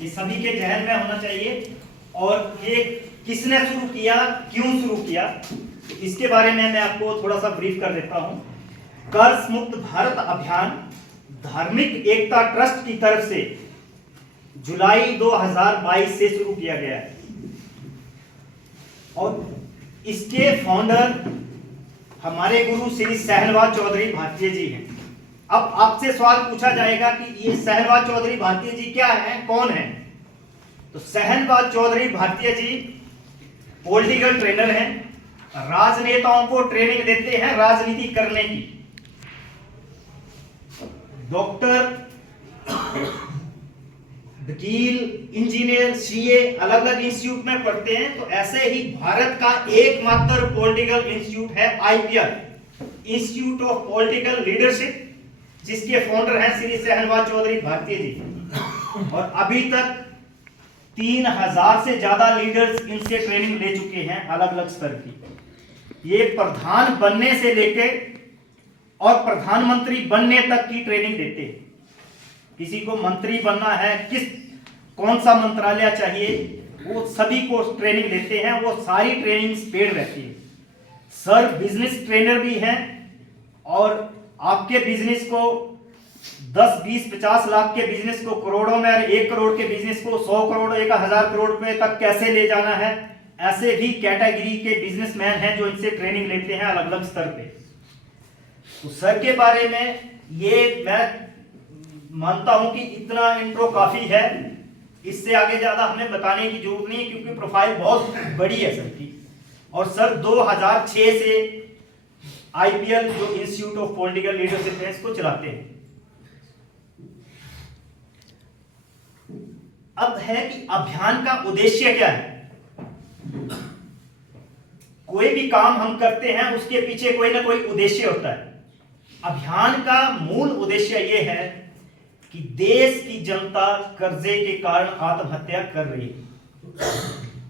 ये सभी के जहन में होना चाहिए। और ये किसने शुरू किया, क्यों शुरू किया, तो इसके बारे में मैं आपको थोड़ा सा ब्रीफ कर देता हूं। कर्ज मुक्त भारत अभियान धार्मिक एकता ट्रस्ट की तरफ से जुलाई 2022 से शुरू किया गया है और इसके फाउंडर हमारे गुरु श्री सहनवाज चौधरी भारतीय जी हैं। अब आपसे सवाल पूछा जाएगा कि ये सहनवाज चौधरी भारतीय जी क्या हैं, कौन हैं? तो सहनवाज चौधरी भारतीय जी पॉलिटिकल ट्रेनर हैं, राजनेताओं को ट्रेनिंग देते हैं राजनीति करने की। डॉक्टर, वकील, इंजीनियर, सीए अलग अलग इंस्टीट्यूट में पढ़ते हैं। तो ऐसे ही भारत का एकमात्र पॉलिटिकल इंस्टीट्यूट है IPR, institute of political leadership, जिसके फाउंडर हैं श्री सहनवाज चौधरी भारतीय जी। और अभी तक 3000 से ज्यादा लीडर्स इनसे ट्रेनिंग ले चुके हैं अलग अलग स्तर की। ये प्रधान बनने से लेके और प्रधानमंत्री बनने तक की ट्रेनिंग देते हैं। किसी को मंत्री बनना है, कौन सा मंत्रालय चाहिए, वो सभी को ट्रेनिंग देते हैं। वो सारी ट्रेनिंग पेड रहती है। सर बिजनेस ट्रेनर भी हैं और आपके बिजनेस को 10, 20, 50 लाख के बिजनेस को करोड़ों में, 1 करोड़ के बिजनेस को 100 करोड़, 1000 करोड़ रुपए तक कैसे ले जाना है, ऐसे भी कैटेगरी के बिजनेसमैन हैं जो इनसे ट्रेनिंग लेते हैं अलग अलग स्तर पे। तो सर के बारे में ये मैं मानता हूं कि इतना इंट्रो काफी है, इससे आगे ज्यादा हमें बताने की जरूरत नहीं है क्योंकि प्रोफाइल बहुत बड़ी है सर की। और सर 2006 से आईपीएल जो इंस्टीट्यूट ऑफ पॉलिटिकल लीडरशिप है इसको चलाते हैं। अब है कि अभियान का उद्देश्य क्या है। कोई भी काम हम करते हैं उसके पीछे कोई ना कोई उद्देश्य होता है। अभियान का मूल उद्देश्य यह है कि देश की जनता कर्जे के कारण आत्महत्या कर रही है।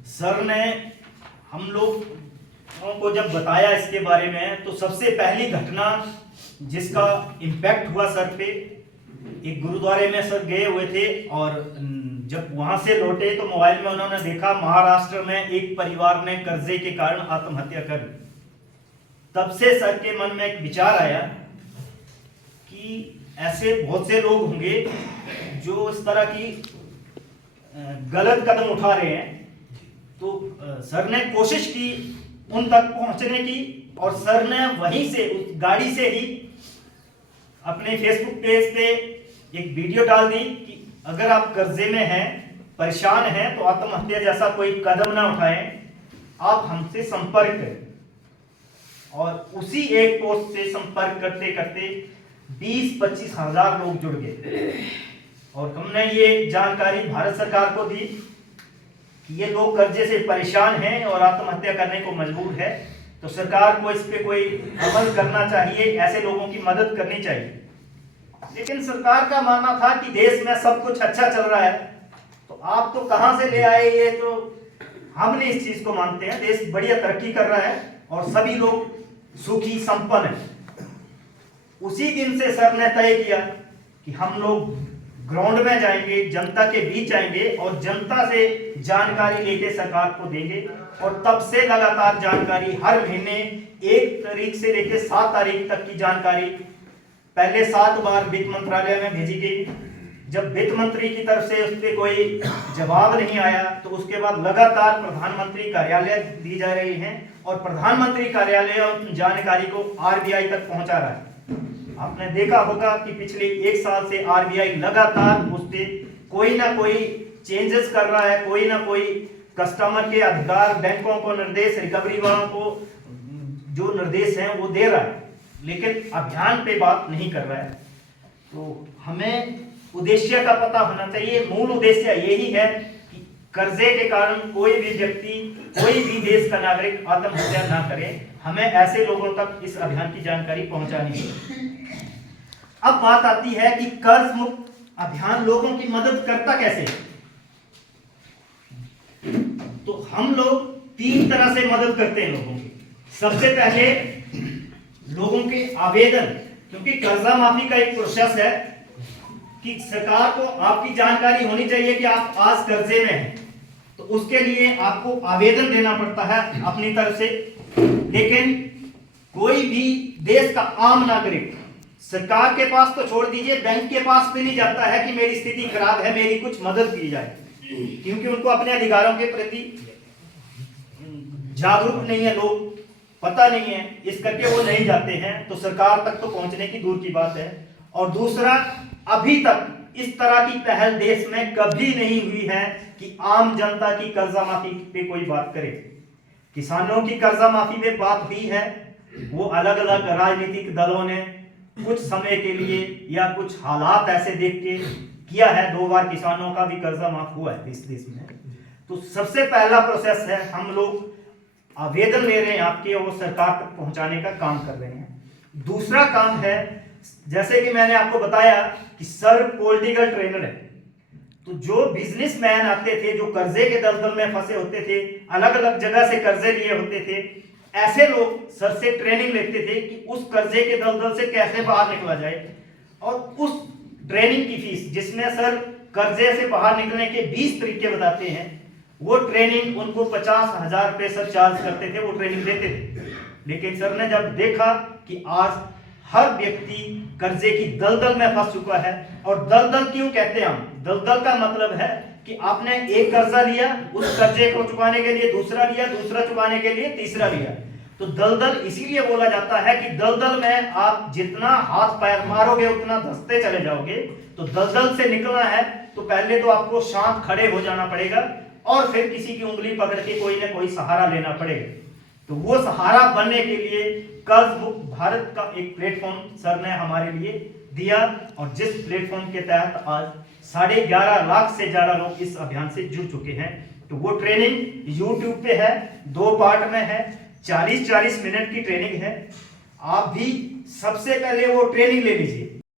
सर ने हम लोगों को जब बताया इसके बारे में तो सबसे पहली घटना जिसका इम्पैक्ट हुआ सर पे, एक गुरुद्वारे में सर गए हुए थे और जब वहां से लौटे तो मोबाइल में उन्होंने देखा महाराष्ट्र में एक परिवार ने कर्जे के कारण आत्महत्या कर ली। तब से सर के मन में एक विचार आया कि ऐसे बहुत से लोग होंगे जो इस तरह की गलत कदम उठा रहे हैं। तो सर ने कोशिश की उन तक पहुंचने की और सर ने वहीं से उस गाड़ी से ही अपने फेसबुक पेज पे एक वीडियो डाल दी कि अगर आप कर्जे में हैं, परेशान हैं, तो आत्महत्या जैसा कोई कदम ना उठाएं, आप हमसे संपर्क करें। और उसी एक पोस्ट से संपर्क करते करते 20-25 हजार लोग जुड़ गए और हमने ये जानकारी भारत सरकार को दी कि ये लोग कर्जे से परेशान हैं और आत्महत्या करने को मजबूर है, तो सरकार को इस पे कोई अमल करना चाहिए, ऐसे लोगों की मदद करनी चाहिए। लेकिन सरकार का मानना था कि देश में सब कुछ अच्छा चल रहा है, तो आप तो कहां से ले आए, ये तो हम नहीं इस चीज को मानते हैं। देश बढ़िया तरक्की कर रहा है और सभी लोग सुखी संपन्न हैं। उसी दिन से सर ने तय किया कि हम लोग ग्राउंड में जाएंगे, जनता के बीच जाएंगे और जनता से जानकारी लेके सरकार को देंगे। और तब से लगातार जानकारी हर महीने 1 तारीख से लेके 7 तारीख तक की जानकारी पहले 7 बार वित्त मंत्रालय में भेजी गई। जब वित्त मंत्री की तरफ से उस पर कोई जवाब नहीं आया तो उसके बाद लगातार प्रधानमंत्री कार्यालय दी जा रही है और प्रधानमंत्री कार्यालय जानकारी को आरबीआई तक पहुंचा रहा है। आपने देखा होगा कि पिछले 1 साल से आरबीआई लगातार उस पर कोई ना कोई चेंजेस कर रहा है, कोई ना कोई कस्टमर के अधिकार, बैंकों को निर्देश, रिकवरी वालों को जो निर्देश हैं वो दे रहा है, लेकिन अभियान पे बात नहीं कर रहा है। तो हमें उद्देश्य का पता होना चाहिए। मूल उद्देश्य यही है कि कर्जे के कारण कोई भी व्यक्ति, कोई भी देश का नागरिक आत्महत्या ना करे। हमें ऐसे लोगों तक इस अभियान की जानकारी पहुंचानी है। अब बात आती है कि कर्ज मुक्त अभियान लोगों की मदद करता कैसे। तो हम लोग 3 तरह से मदद करते हैं लोगों की। सबसे पहले लोगों के आवेदन, क्योंकि कर्जा माफी का एक प्रोसेस है कि सरकार को आपकी जानकारी होनी चाहिए कि आप आज कर्जे में हैं, तो उसके लिए आपको आवेदन देना पड़ता है अपनी तरफ से। लेकिन कोई भी देश का आम नागरिक सरकार के पास तो छोड़ दीजिए, बैंक के पास भी नहीं जाता है कि मेरी स्थिति खराब है, मेरी कुछ मदद की जाए, क्योंकि उनको अपने अधिकारों के प्रति जागरूक नहीं है, लोग पता नहीं है, इस करके वो नहीं जाते हैं, तो सरकार तक तो पहुंचने की दूर की बात है। और दूसरा, अभी तक इस तरह की पहल देश में कभी नहीं हुई है कि आम जनता की कर्जा माफी पे कोई बात करे। किसानों की कर्जा माफी पे बात हुई है, वो अलग अलग राजनीतिक दलों ने कुछ समय के लिए या कुछ हालात ऐसे देख के किया है। 2 बार किसानों का भी कर्जा माफ हुआ है इस देश में। तो सबसे पहला प्रोसेस है, हम लोग आवेदन ले रहे हैं आपके और सरकार तक पहुंचाने का काम कर रहे हैं। दूसरा काम है, जैसे कि मैंने आपको बताया कि सर पॉलिटिकल ट्रेनर है, तो जो बिजनेसमैन आते थे, जो कर्जे के दलदल में फंसे होते थे, अलग अलग जगह से कर्जे लिए होते थे, ऐसे लोग सर से ट्रेनिंग लेते थे कि उस कर्जे के दलदल से कैसे बाहर निकला जाए। और उस ट्रेनिंग की फीस, जिसमें सर कर्जे से बाहर निकलने के 20 तरीके बताते हैं, वो ट्रेनिंग उनको 50,000 रुपये सर चार्ज करते थे, वो ट्रेनिंग देते थे। लेकिन सर ने जब देखा कि आज हर व्यक्ति कर्जे की दलदल में फंस चुका है, और दलदल क्यों कहते हैं हम, दलदल का मतलब है कि आपने एक कर्जा लिया, उस कर्जे को चुकाने के लिए दूसरा लिया, दूसरा चुकाने के लिए तीसरा लिया। तो दलदल इसीलिए बोला जाता है कि दलदल में आप जितना हाथ पैर मारोगे उतना धंसते चले जाओगे। तो दलदल से निकलना है तो पहले तो आपको शांत खड़े हो जाना पड़ेगा, और फिर किसी की उंगली पकड़ के कोई ना कोई सहारा लेना पड़ेगा। तो वो सहारा बनने के लिए कर्ज मुक्त भारत का एक प्लेटफॉर्म सर ने हमारे लिए दिया, और जिस प्लेटफॉर्म के तहत आज 11.5 लाख से ज्यादा लोग इस अभियान से जुड़ चुके हैं। तो वो ट्रेनिंग YouTube पे है, 2 पार्ट में है, 40-40 मिनट की ट्रेनिंग है। आप भी सबसे पहले वो ट्रेनिंग ले लीजिए।